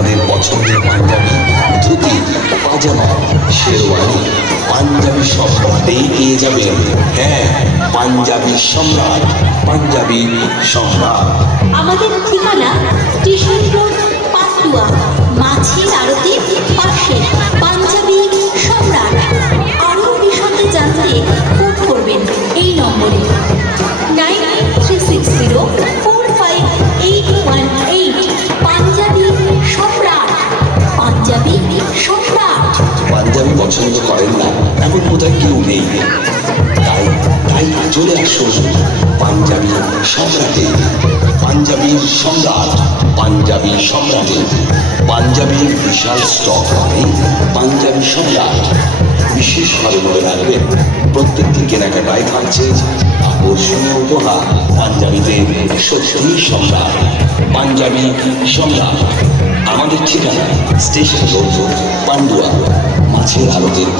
আপনাদের পছন্দের পাঞ্জাবি, ধুতি, পাজামা, শেরওয়ানি, পাঞ্জাবি সব রাতেই পেয়ে যাবেন। হ্যাঁ, পাঞ্জাবি সম্রাট, পাঞ্জাবি সম্রাট। আমাদের ঠিকানা স্টেশন রোড, পান্ডুয়া, মাছের আড়তের পাশে, পাঞ্জাবি সম্রাট। আরও বিশদে জানতে ফোন করবেন এই নম্বরে 9360458118। পাঞ্জাবি সম্রাট, পাঞ্জাবি সম্রাট। পাঞ্জাবি পছন্দ করেন না এমন বোধহয় কেউ নেই। তাই তাই চলে আসুন পাঞ্জাবি সম্রাটে, পাঞ্জাবি সম্রাট, পাঞ্জাবি সম্রাটে। পাঞ্জাবির বিশাল স্টক মানে পাঞ্জাবি সম্রাট। বিশেষভাবে মনে রাখবেন, প্রত্যেকটি কেনাকাটায় থাকছে আকর্ষণীয় উপহার। পাঞ্জাবিতে সত্যি সম্রাট, পাঞ্জাবি সম্রাট। আমাদের ঠিকানা স্টেশন রোড, পান্ডুয়া, মাছের আড়তের